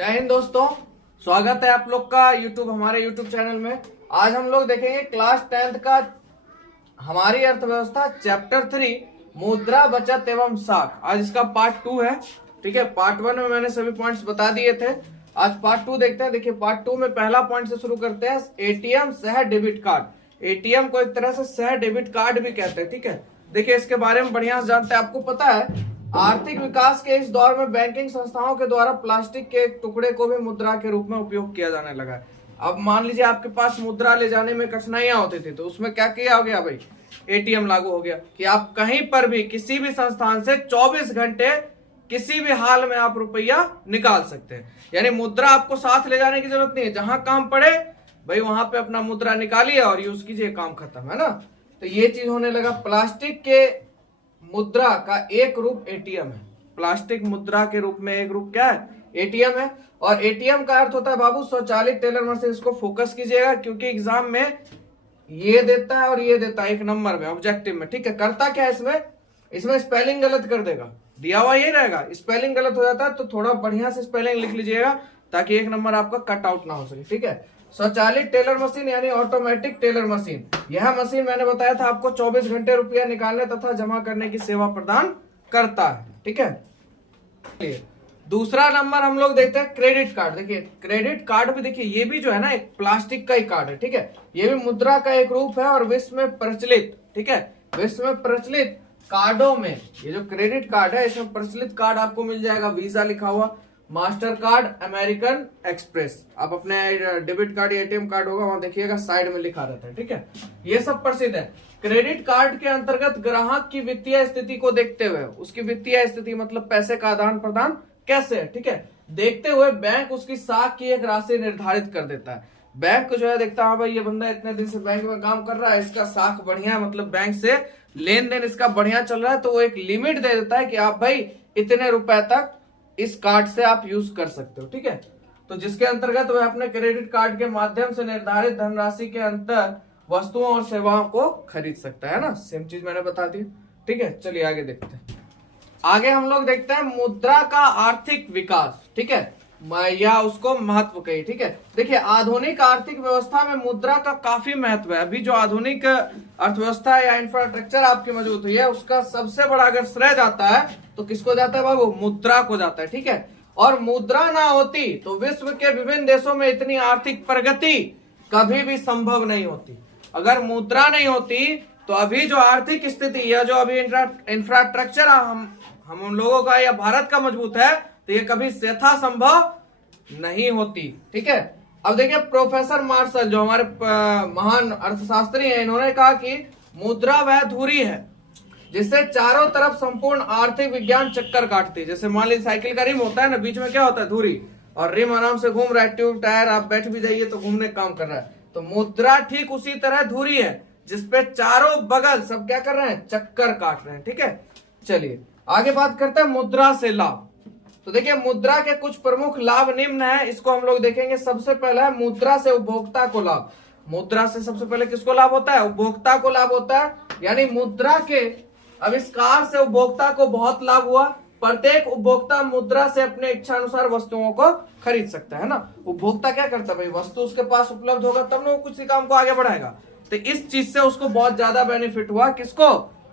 जय हिंद दोस्तों, स्वागत है आप लोग का हमारे यूट्यूब चैनल में। आज हम लोग देखेंगे क्लास 10th का हमारी अर्थव्यवस्था चैप्टर 3 मुद्रा बचत एवं साख। आज इसका पार्ट 2 है। ठीक है, पार्ट 1 में मैंने सभी पॉइंट्स बता दिए थे। आज पार्ट 2 देखते हैं। देखिए, पार्ट 2 में पहला पॉइंट से शुरू करते हैं। एटीएम सह डेबिट कार्ड। एटीएम को एक तरह से सह डेबिट कार्ड भी कहते हैं। ठीक है, देखिए इसके बारे में बढ़िया से जानते हैं। आपको पता है आर्थिक विकास के इस दौर में बैंकिंग संस्थाओं के द्वारा प्लास्टिक के एक टुकड़े को भी मुद्रा के रूप में उपयोग किया जाने लगा है। अब मान लीजिए आपके पास मुद्रा ले जाने में कठिनाइयां होती थी, तो उसमें क्या किया हो गया भाई, एटीएम लागू हो गया कि आप कहीं पर भी किसी भी संस्थान से 24 घंटे किसी भी हाल में आप रुपया निकाल सकते हैं। यानी मुद्रा आपको साथ ले जाने की जरूरत नहीं है। जहां काम पड़े भाई वहां पे अपना मुद्रा निकालिए और यूज कीजिए, काम खत्म, है ना। तो ये चीज होने लगा। प्लास्टिक के मुद्रा का एक रूप एटीएम है। प्लास्टिक मुद्रा के रूप में एक रूप क्या है, एटीएम है। और एटीएम का अर्थ होता है बाबू स्वचालित टेलर मशीन। इसको फोकस कीजिएगा क्योंकि एग्जाम में ये देता है और ये देता है एक नंबर में, ऑब्जेक्टिव में। ठीक है, करता क्या है इसमें स्पेलिंग गलत कर देगा, दिया हुआ ये रहेगा, स्पेलिंग गलत हो जाता है तो थोड़ा बढ़िया से स्पेलिंग लिख लीजिएगा ताकि एक नंबर आपका कट आउट ना हो सके। ठीक है, स्वचालित टेलर मशीन यानी ऑटोमेटिक टेलर मशीन। यह मशीन मैंने बताया था आपको 24 घंटे रुपया निकालने तथा जमा करने की सेवा प्रदान करता है। ठीक है, दूसरा नंबर हम लोग देखते हैं क्रेडिट कार्ड। देखिए क्रेडिट कार्ड भी, देखिए ये भी जो है ना एक प्लास्टिक का ही कार्ड है। ठीक है, ये भी मुद्रा का एक रूप है और विश्व में प्रचलित, ठीक है, विश्व में प्रचलित कार्डों में ये जो क्रेडिट कार्ड है इसमें प्रचलित कार्ड आपको मिल जाएगा। वीजा लिखा हुआ, मास्टर कार्ड, अमेरिकन एक्सप्रेस। आप अपने डेबिट कार्ड या एटीएम कार्ड होगा वहां देखिएगा साइड में लिखा रहता है। ठीक है, ये सब प्रसिद्ध है। क्रेडिट कार्ड के अंतर्गत ग्राहक की वित्तीय स्थिति को देखते हुए, उसकी वित्तीय स्थिति मतलब पैसे का आदान प्रदान कैसे है, ठीक है, देखते हुए बैंक उसकी साख की एक राशि निर्धारित कर देता है। बैंक जो है देखता है हाँ भाई ये बंदा इतने दिन से बैंक में काम कर रहा है, इसका साख बढ़िया है, मतलब बैंक से लेन देन इसका बढ़िया चल रहा है, तो वो एक लिमिट दे देता है कि आप भाई इतने रुपए तक इस कार्ड से आप यूज कर सकते हो। ठीक है, तो जिसके अंतर्गत वह अपने क्रेडिट कार्ड के माध्यम से निर्धारित धनराशि के अंतर वस्तुओं और सेवाओं को खरीद सकता है ना। सेम चीज मैंने बता दी। ठीक है, चलिए आगे देखते हैं। आगे हम लोग देखते हैं मुद्रा का आर्थिक विकास। ठीक है, या उसको महत्व कही। ठीक है, देखिए आधुनिक आर्थिक व्यवस्था में मुद्रा का काफी महत्व है। अभी जो आधुनिक अर्थव्यवस्था या इंफ्रास्ट्रक्चर आपकी मौजूद हुई है उसका सबसे बड़ा अगर श्रेय जाता है तो किसको जाता है बाबू, मुद्रा को जाता है। ठीक है, और मुद्रा ना होती तो विश्व के विभिन्न देशों में इतनी आर्थिक प्रगति कभी भी संभव नहीं होती। अगर मुद्रा नहीं होती तो अभी जो आर्थिक स्थिति या जो अभी इंफ्रास्ट्रक्चर हम लोगों का या भारत का मजबूत है तो ये कभी यथा संभव नहीं होती। ठीक है, अब देखिए प्रोफेसर मार्शल जो हमारे महान अर्थशास्त्री हैं, इन्होंने कहा कि मुद्रा वह धुरी है जिससे चारों तरफ संपूर्ण आर्थिक विज्ञान चक्कर काटती है। जैसे मान लीजिए साइकिल का रिम होता है ना, बीच में क्या होता है, धुरी, और रिम आराम से घूम रहा है, ट्यूब टायर आप बैठ भी जाइए तो घूमने काम कर रहा है। तो मुद्रा ठीक उसी तरह धुरी है जिसपे चारों बगल सब क्या कर रहे हैं, चक्कर काट रहे हैं। ठीक है, चलिए आगे बात करते हैं मुद्रा से लाभ। तो देखिए मुद्रा के कुछ प्रमुख लाभ निम्न है, इसको हम लोग देखेंगे। सबसे पहला है मुद्रा से उपभोक्ता को लाभ। मुद्रा से सबसे पहले किसको लाभ होता है, उपभोक्ता को लाभ होता है। यानी मुद्रा के आविष्कार से उपभोक्ता को बहुत लाभ हुआ। प्रत्येक उपभोक्ता मुद्रा से अपने इच्छा अनुसार वस्तुओं को खरीद सकता है ना। उपभोक्ता क्या करता है भाई, वस्तु उसके पास उपलब्ध होगा तब ना वो कुछ काम को आगे बढ़ाएगा। तो इस चीज से उसको बहुत ज्यादा बेनिफिट हुआ, किसको,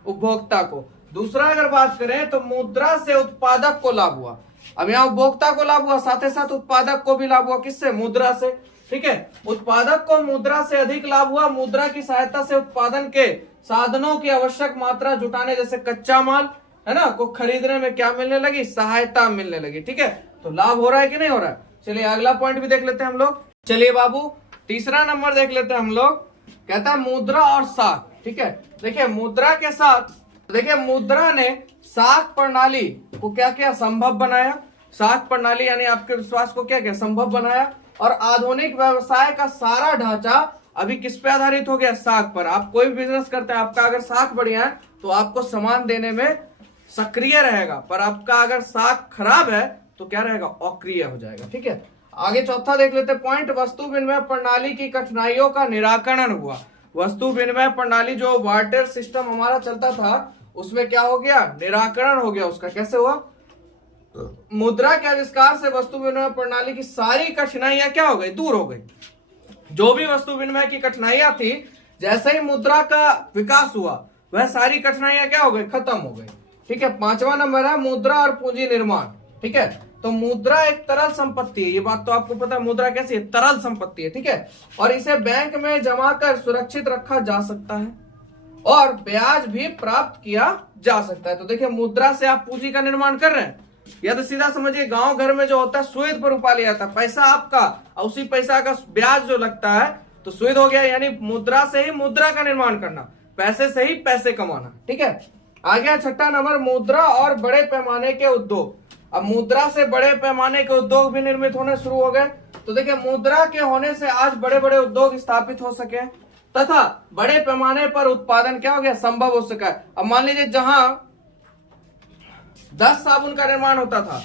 उपभोक्ता को। दूसरा अगर बात करें तो मुद्रा से उत्पादक को लाभ हुआ। अब यहाँ उपभोक्ता को लाभ हुआ, साथ ही साथ उत्पादक को भी लाभ हुआ, किससे, मुद्रा से। ठीक है, उत्पादक को मुद्रा से अधिक लाभ हुआ। मुद्रा की सहायता से उत्पादन के साधनों की आवश्यक मात्रा जुटाने, जैसे कच्चा माल है ना, को खरीदने में क्या मिलने लगी, सहायता मिलने लगी। ठीक है, तो लाभ हो रहा है कि नहीं हो रहा है। चलिए अगला पॉइंट भी देख लेते हैं हम लोग। चलिए बाबू तीसरा नंबर देख लेते हैं हम लोग। कहता है मुद्रा और साख। ठीक है, देखिए मुद्रा के साथ, देखिए मुद्रा ने साख प्रणाली को क्या किया, संभव बनाया। साख प्रणाली यानी आपके विश्वास को क्या किया, संभव बनाया। और आधुनिक व्यवसाय का सारा ढांचा अभी किस पे आधारित हो गया, साख पर। आप कोई भी बिजनेस करते हैं, आपका अगर साख बढ़िया है तो आपको सामान देने में सक्रिय रहेगा, पर आपका अगर साख खराब है तो क्या रहेगा, अक्रिय हो जाएगा। ठीक है, आगे चौथा देख लेते पॉइंट, वस्तु विनिमय प्रणाली की कठिनाइयों का निराकरण हुआ। वस्तु विनिमय प्रणाली जो बार्टर सिस्टम हमारा चलता था उसमें क्या हो गया, निराकरण हो गया उसका। कैसे हुआ, मुद्रा के आविष्कार से वस्तु विनिमय प्रणाली की सारी कठिनाइयां क्या हो गई, दूर हो गई। जो भी वस्तु विनिमय की कठिनाइयां थी, जैसे ही मुद्रा का विकास हुआ वह सारी कठिनाइयां क्या हो गई, खत्म हो गई। ठीक है, 5वां नंबर है मुद्रा और पूंजी निर्माण। ठीक है, तो मुद्रा एक तरल संपत्ति है, ये बात तो आपको पता है। मुद्रा कैसी है, तरल संपत्ति है। ठीक है, और इसे बैंक में जमा कर सुरक्षित रखा जा सकता है और ब्याज भी प्राप्त किया जा सकता है। तो देखिए, मुद्रा से आप पूंजी का निर्माण कर रहे हैं, या तो सीधा समझिए गांव घर में जो होता है सुद पर रुपया लिया जाता है, पैसा आपका और उसी पैसा का ब्याज जो लगता है, तो सुद हो गया। यानी मुद्रा से ही मुद्रा का निर्माण करना, पैसे से ही पैसे कमाना। ठीक है, आ गया 6वां नंबर मुद्रा और बड़े पैमाने के उद्योग। अब मुद्रा से बड़े पैमाने के उद्योग भी निर्मित होने शुरू हो गए। तो देखिए, मुद्रा के होने से आज बड़े बड़े उद्योग स्थापित हो सके तथा बड़े पैमाने पर उत्पादन क्या हो गया, संभव हो सका। अब मान लीजिए जहां 10 साबुन का निर्माण होता था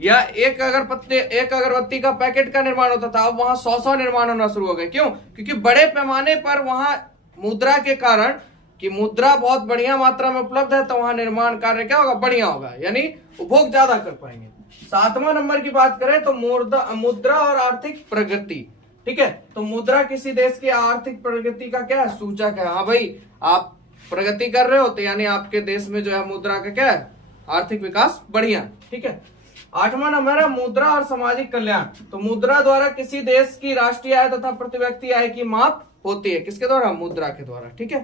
या एक अगरबत्ती का पैकेट का निर्माण होता था, अब वहां 100 निर्माण होना शुरू हो गए। क्यों? क्योंकि बड़े पैमाने पर वहां मुद्रा के कारण, कि मुद्रा बहुत बढ़िया मात्रा में उपलब्ध है, तो वहां निर्माण कार्य क्या होगा, बढ़िया होगा, यानी उपभोग ज्यादा कर पाएंगे। 7वां नंबर की बात करें तो मुद्रा और आर्थिक प्रगति। ठीक है, तो मुद्रा किसी देश की आर्थिक प्रगति का क्या है, सूचक है। हाँ भाई, आप प्रगति कर रहे हो तो यानी आपके देश में जो है मुद्रा का क्या है, आर्थिक विकास बढ़िया। ठीक है, 8वां नंबर है मुद्रा और सामाजिक कल्याण। तो मुद्रा द्वारा किसी देश की राष्ट्रीय आय तथा प्रति व्यक्ति आय की माप होती है, किसके द्वारा, मुद्रा के द्वारा। ठीक है,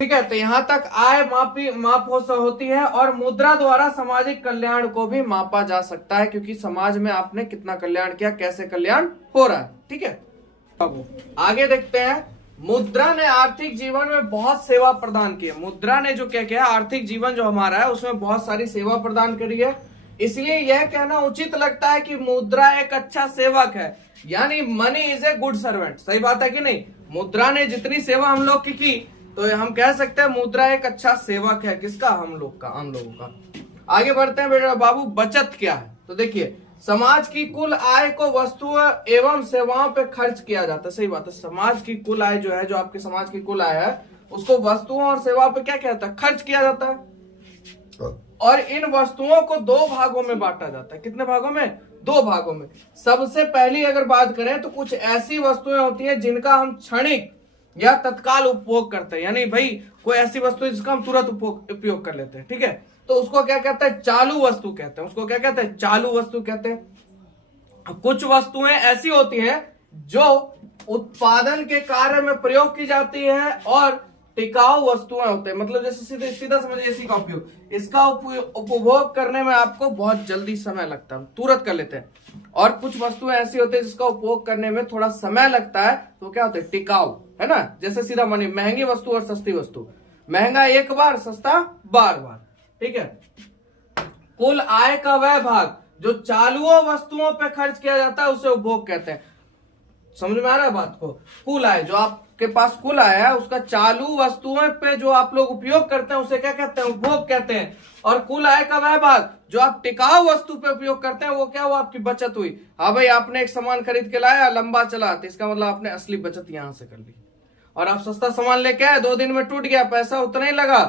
ठीक है, तो यहां तक आय होती है। और मुद्रा द्वारा सामाजिक कल्याण को भी मापा जा सकता है, क्योंकि समाज में आपने कितना कल्याण किया, कैसे कल्याण हो रहा है। ठीक है, आगे देखते हैं। मुद्रा ने आर्थिक जीवन में बहुत सेवा प्रदान की है। मुद्रा ने जो क्या किया, आर्थिक जीवन जो हमारा है उसमें बहुत सारी सेवा प्रदान करी है। इसलिए यह कहना उचित लगता है कि मुद्रा एक अच्छा सेवक है, यानी money is a good servant. सही बात है कि नहीं? मुद्रा ने जितनी सेवा हम लोग की तो हम कह सकते हैं मुद्रा एक अच्छा सेवक है। किसका? हम लोग का, आम लोगों का। आगे बढ़ते हैं बेटा बाबू, बचत क्या है? तो देखिए, समाज की कुल आय को वस्तुओं एवं सेवाओं पे खर्च किया जाता है। सही बात है, समाज की कुल आय जो है, जो आपके समाज की कुल आय है, उसको वस्तुओं और सेवाओं पे क्या किया जाता है, खर्च किया जाता है। और इन वस्तुओं को 2 भागों में बांटा जाता है। कितने भागों में? 2 भागों में। सबसे पहली अगर बात करें तो कुछ ऐसी वस्तुएं होती हैं जिनका हम क्षणिक या तत्काल उपभोग करते हैं, यानी भाई कोई ऐसी वस्तु है जिसका हम तुरंत उपयोग कर लेते हैं। ठीक है, तो उसको क्या कहते हैं, चालू वस्तु कहते हैं। उसको क्या कहते हैं, चालू वस्तु कहते हैं। कुछ वस्तुएं ऐसी होती हैं जो उत्पादन के कार्य में प्रयोग की जाती है और टिकाऊ वस्तुएं होते हैं। मतलब जैसे सीधा समझिए, इसी का उपयोग, इसका उपभोग करने में आपको बहुत जल्दी समय लगता है, तुरंत कर लेते हैं। और कुछ वस्तुएं ऐसी होती है जिसका उपभोग करने में थोड़ा समय लगता है, तो क्या होते हैं, टिकाऊ, है ना। जैसे सीधा मानिए, महंगी वस्तु और सस्ती वस्तु। महंगा एक बार, सस्ता बार बार। ठीक है, कुल आय का वह भाग जो चालू वस्तुओं पे खर्च किया जाता है उसे उपभोग कहते हैं। समझ में आ रहा है बात को? कुल आय, जो आपके पास कुल आय है, उसका चालू वस्तुओं पे जो आप लोग उपयोग करते हैं उसे क्या कहते हैं, उपभोग कहते हैं। और कुल आय का वह भाग जो आप टिकाऊ वस्तु पे उपयोग करते हैं, वो क्या हुआ, आपकी बचत हुई। हाँ भाई, आपने एक सामान खरीद के लाया, लंबा चला, तो इसका मतलब आपने असली बचत यहां से कर ली। और आप सस्ता सामान लेके आए, 2 दिन में टूट गया, पैसा उतना ही लगा,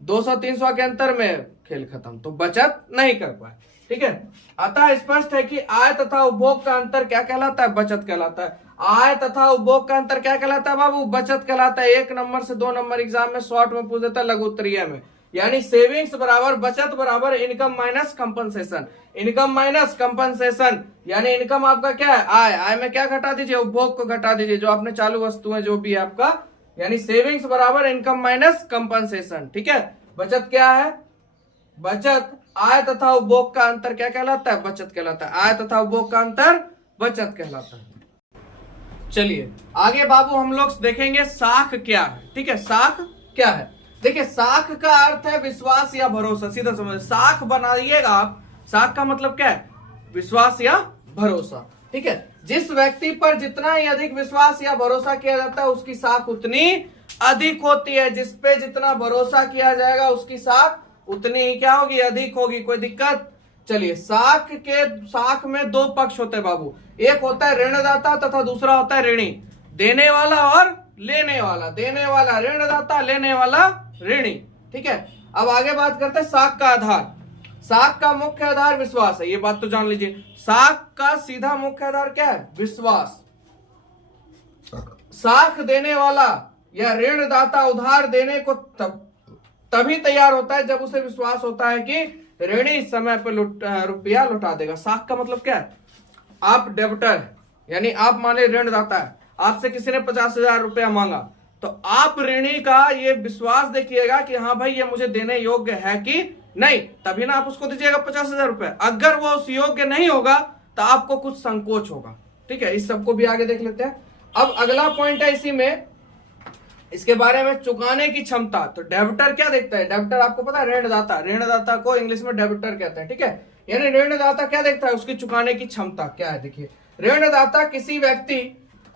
200-300 के अंतर में खेल खत्म, तो बचत नहीं कर पाए। ठीक है, अतः स्पष्ट है कि आय तथा उपभोग का अंतर क्या कहलाता है, बचत कहलाता है। आय तथा उपभोग का अंतर क्या कहलाता है बाबू, बचत कहलाता है। 1 नंबर से 2 नंबर एग्जाम में शॉर्ट में पूछ देता है, लघु उत्तरीय में। यानी सेविंग्स बराबर बचत बराबर income minus compensation. Income minus compensation, यानी इनकम आपका क्या है, आय। आय में क्या घटा दीजिए, उपभोग को घटा दीजिए, जो आपने चालू वस्तुएं जो भी है आपका, यानी सेविंग्स बराबर इनकम माइनस कंपनसेशन। ठीक है, बचत क्या है, बचत आय तथा उपभोग का अंतर क्या कहलाता है, बचत कहलाता है। आय तथा उपभोग का अंतर बचत कहलाता है। चलिए आगे बाबू हम लोग देखेंगे साख क्या है। ठीक है, साख क्या है? देखिए, साख का अर्थ है विश्वास या भरोसा। सीधा समझ, साख बनाइएगा आप, साख का मतलब क्या है, विश्वास या भरोसा। ठीक है, जिस व्यक्ति पर जितना ही अधिक विश्वास या भरोसा किया जाता है उसकी साख उतनी अधिक होती है। जिसपे जितना भरोसा किया जाएगा उसकी साख उतनी ही क्या होगी, अधिक होगी। कोई दिक्कत? चलिए, साख में 2 पक्ष होते हैं बाबू। एक होता है ऋणदाता तथा दूसरा होता है ऋणी। देने वाला और लेने वाला। देने वाला ऋणदाता, लेने वाला ऋणी। ठीक है, अब आगे बात करते हैं साख का आधार। साख का मुख्य आधार विश्वास है, ये बात तो जान लीजिए। साख का सीधा मुख्य आधार क्या है? विश्वास। साख देने वाला या ऋणदाता उधार देने को तभी तैयार होता है जब उसे विश्वास होता है कि ऋणी समय पर रुपया लौटा देगा। साख का मतलब क्या है? आप डेबिटर यानी आप माने ऋणदाता है, आपसे किसी ने 50,000 रुपया मांगा, तो आप ऋणी का ये विश्वास देखिएगा कि हाँ भाई ये मुझे देने योग्य है कि नहीं, तभी ना आप उसको दीजिएगा 50,000 रुपया। अगर वो उस योग्य नहीं होगा तो आपको कुछ संकोच होगा। ठीक है, इस सबको भी आगे देख लेते हैं। अब अगला पॉइंट है इसी में, इसके बारे में, चुकाने की क्षमता। तो डेबिटर क्या देखता है? डेबिटर आपको पता है ऋणदाता, ऋणदाता को इंग्लिश में डेबिटर कहते हैं। ठीक है, यानी ऋणदाता क्या देखता है? उसकी चुकाने की क्षमता क्या है। देखिए, ऋणदाता किसी व्यक्ति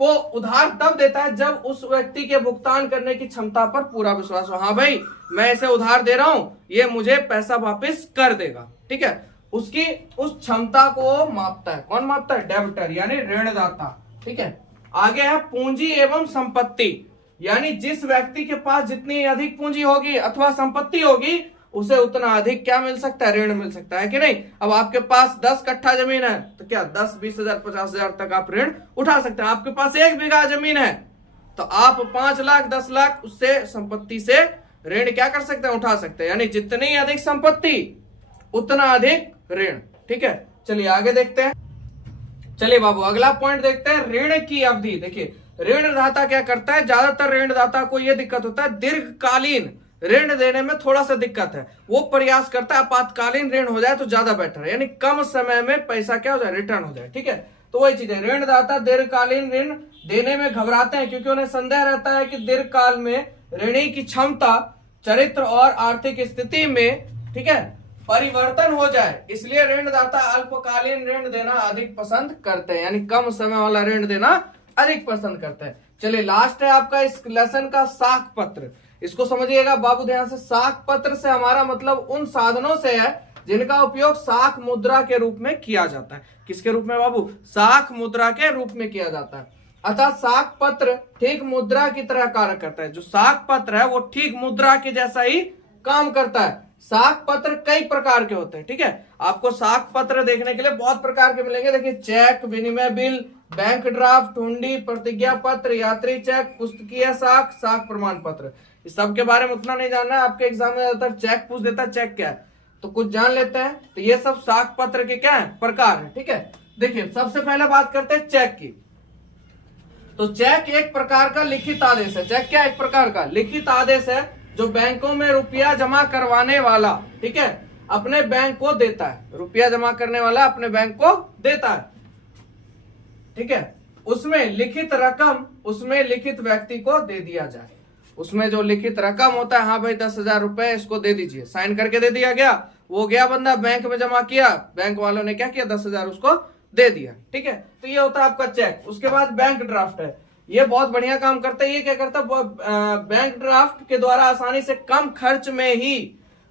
को उधार तब देता है जब उस व्यक्ति के भुगतान करने की क्षमता पर पूरा विश्वास हो। हाँ भाई, मैं इसे उधार दे रहा हूं, ये मुझे पैसा वापस कर देगा। ठीक है, उसकी उस क्षमता को मापता है। कौन मापता है? डेबिटर यानी ऋणदाता। ठीक है, आगे है पूंजी एवं संपत्ति, यानी जिस व्यक्ति के पास जितनी अधिक पूंजी होगी अथवा संपत्ति होगी उसे उतना अधिक क्या मिल सकता है? ऋण मिल सकता है कि नहीं। अब आपके पास 10 कट्ठा जमीन है तो क्या 10, 20,000, 50,000 तक आप ऋण उठा सकते हैं। आपके पास 1 बीघा जमीन है तो आप 5 लाख, 10 लाख उससे संपत्ति से ऋण क्या कर सकते हैं? उठा सकते हैं। यानी जितनी अधिक संपत्ति उतना अधिक ऋण। ठीक है, चलिए आगे देखते हैं। चलिए बाबू, अगला पॉइंट देखते हैं, ऋण की अवधि। देखिए, ऋणदाता क्या करता है? ज्यादातर ऋणदाता को यह दिक्कत होता है, दीर्घकालीन ऋण देने में थोड़ा सा दिक्कत है। वो प्रयास करता है आपातकालीन ऋण हो जाए तो ज्यादा बेटर है, यानी कम समय में पैसा क्या हो जाए? रिटर्न हो जाए। ठीक है, तो वही चीज है, ऋणदाता दीर्घकालीन ऋण देने में घबराते हैं क्योंकि उन्हें संदेह रहता है कि दीर्घकाल में ऋणी की क्षमता, चरित्र और आर्थिक स्थिति में, ठीक है, परिवर्तन हो जाए। इसलिए ऋणदाता अल्पकालीन ऋण देना अधिक पसंद करते हैं, यानी कम समय वाला ऋण देना अधिक पसंद करते हैं। चलिए लास्ट है आपका इस लेसन का साख पत्र। इसको समझिएगा बाबू ध्यान से। साख पत्र से हमारा मतलब उन साधनों से है जिनका उपयोग साख मुद्रा के रूप में किया जाता है। किसके रूप में बाबू? साख मुद्रा के रूप में किया जाता है। अतः साख पत्र ठीक मुद्रा की तरह कार्य करता है। जो साख पत्र है वो ठीक मुद्रा के जैसा ही काम करता है। साख पत्र कई प्रकार के होते हैं। ठीक है, आपको साख पत्र देखने के लिए बहुत प्रकार के मिलेंगे। देखिए, चेक, विनिमय बिल, बैंक ड्राफ्ट, हुंडी, प्रतिज्ञा पत्र, यात्री चेक, पुस्तकीय साख, साख प्रमाण पत्र। इस सब के बारे में उतना नहीं जानना है, आपके एग्जाम में ज्यादातर चेक पूछ देता है, चेक क्या है तो कुछ जान लेते हैं। तो ये सब साख पत्र के क्या है? प्रकार है। ठीक है, देखिए सबसे पहले बात करते हैं चेक की। तो चेक एक प्रकार का लिखित आदेश है। चेक क्या? एक प्रकार का लिखित आदेश है जो बैंकों में रुपया जमा करवाने वाला, ठीक है, अपने बैंक को देता है। रुपया जमा करने वाला अपने बैंक को देता है। ठीक है, उसमें लिखित रकम उसमें लिखित व्यक्ति को दे दिया जाए। उसमें जो लिखित रकम होता है, हाँ भाई 10,000 रुपए इसको दे दीजिए, साइन करके दे दिया गया, वो गया बंदा बैंक में जमा किया, बैंक वालों ने क्या किया? 10,000 उसको दे दिया। ठीक है, तो ये होता है आपका चेक। उसके बाद बैंक ड्राफ्ट है, ये बहुत बढ़िया काम करता है। ये क्या करता है? बैंक ड्राफ्ट के द्वारा आसानी से कम खर्च में ही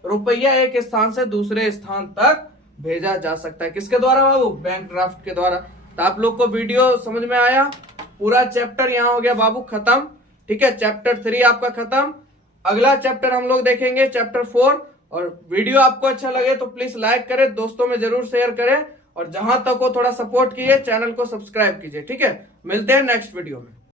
रुपया एक स्थान से दूसरे स्थान तक भेजा जा सकता है। किसके द्वारा बाबू? बैंक ड्राफ्ट के द्वारा। तो आप लोग को वीडियो समझ में आया? पूरा चैप्टर यहाँ हो गया बाबू खत्म। ठीक है, चैप्टर 3 आपका खत्म। अगला चैप्टर हम लोग देखेंगे चैप्टर 4। और वीडियो आपको अच्छा लगे तो प्लीज लाइक करें, दोस्तों में जरूर शेयर करें, और जहां तक हो थोड़ा सपोर्ट कीजिए, चैनल को सब्सक्राइब कीजिए। ठीक है, मिलते हैं नेक्स्ट वीडियो में।